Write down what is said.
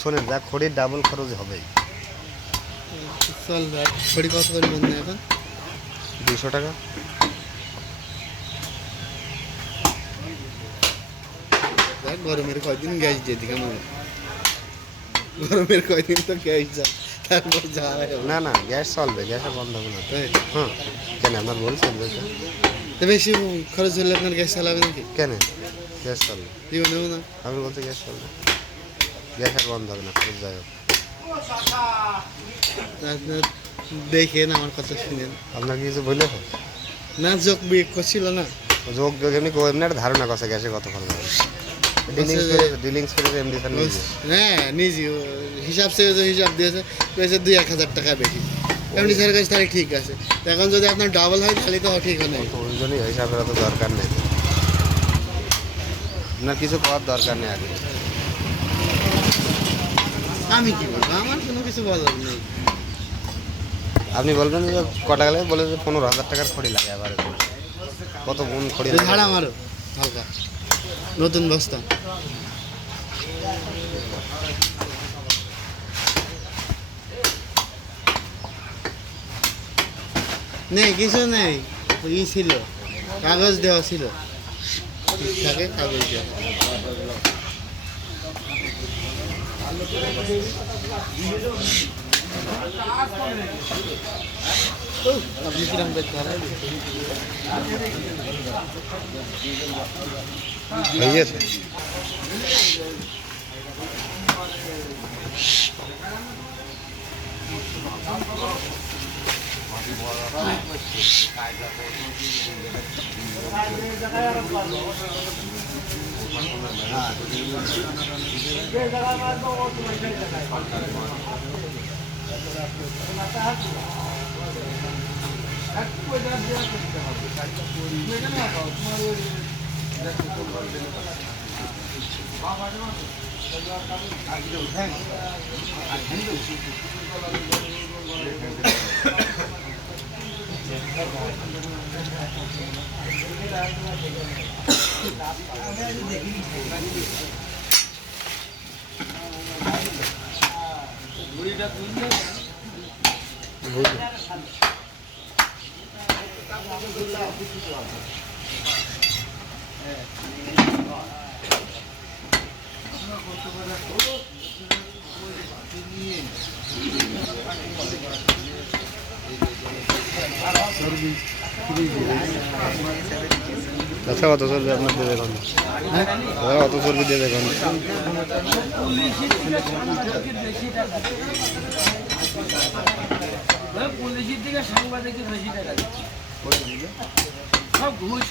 শোনেন, যা খড়ির ডাবল খরচ হবেই। চল ভাই, খড়ি কত করে বন্ধ এখন? 200 টাকা। দেখ গরমের কয়দিন গ্যাস দিয়ে দিকে মনে, গরমের কয়দিন তো গ্যাস যায়, তারপর যাওয়া না না, গ্যাস চলবে, গ্যাসে বন্ধ হবে না। তাই হ্যাঁ, কেন আপনার বলছেন বলছেন? তো বেশি খরচ হলে আপনার গ্যাস চালাবে নাকি? কেন গ্যাস চলবে? জীবনেও না। আমি বলতে গ্যাস চলবে, গ্যাস আর বন্ধ হবে না, খরচ যাই হোক। আপনার দেখেন, আমার কথা শুনেন। আপনার কিছু বললে তো না, যোগ বিয়োগ করছিল না। যোগ যোগ এমনি এমনি একটা ধারণা করছে গ্যাসে কত খরচ হবে। ডিলিংস করে এমডি স্যার নিজে। হ্যাঁ নিজে হিসাব সে হিসাব দিয়েছে, পেয়েছে 2-1,000 টাকা বেশি। এমনি স্যারের কাছে তাহলে ঠিক আছে। এখন যদি আপনার ডাবল হয় তাহলে তো ঠিক হয় না। ওই জন্যই হিসাবের অত দরকার নেই, আপনার কিছু করার দরকার নেই আগে। আমি কি বলবো, আমার কোনো কিছু বলার নেই। আপনি বলবেন যে কটা গেলে বলে যে 15,000 টাকার খড়ি লাগে, আবার কত গুণ খড়ি লাগে। ঝাড়া মারো হালকা, নতুন বস্তা। নেই কিছু নেই, ই ছিল, কাগজ দেওয়া ছিল, ঠিকঠাকে কাগজ দেওয়া। আপনি কিরম করতে পারেন? হয়ে গেছে। আচ্ছা, অত চলবে আপনার দিয়ে দেখুন, অত চর্বি দিয়ে দেখুন। পুলিশের দিকে সাংবাদিকের বেশি টাকা দিচ্ছে সব ঘুষ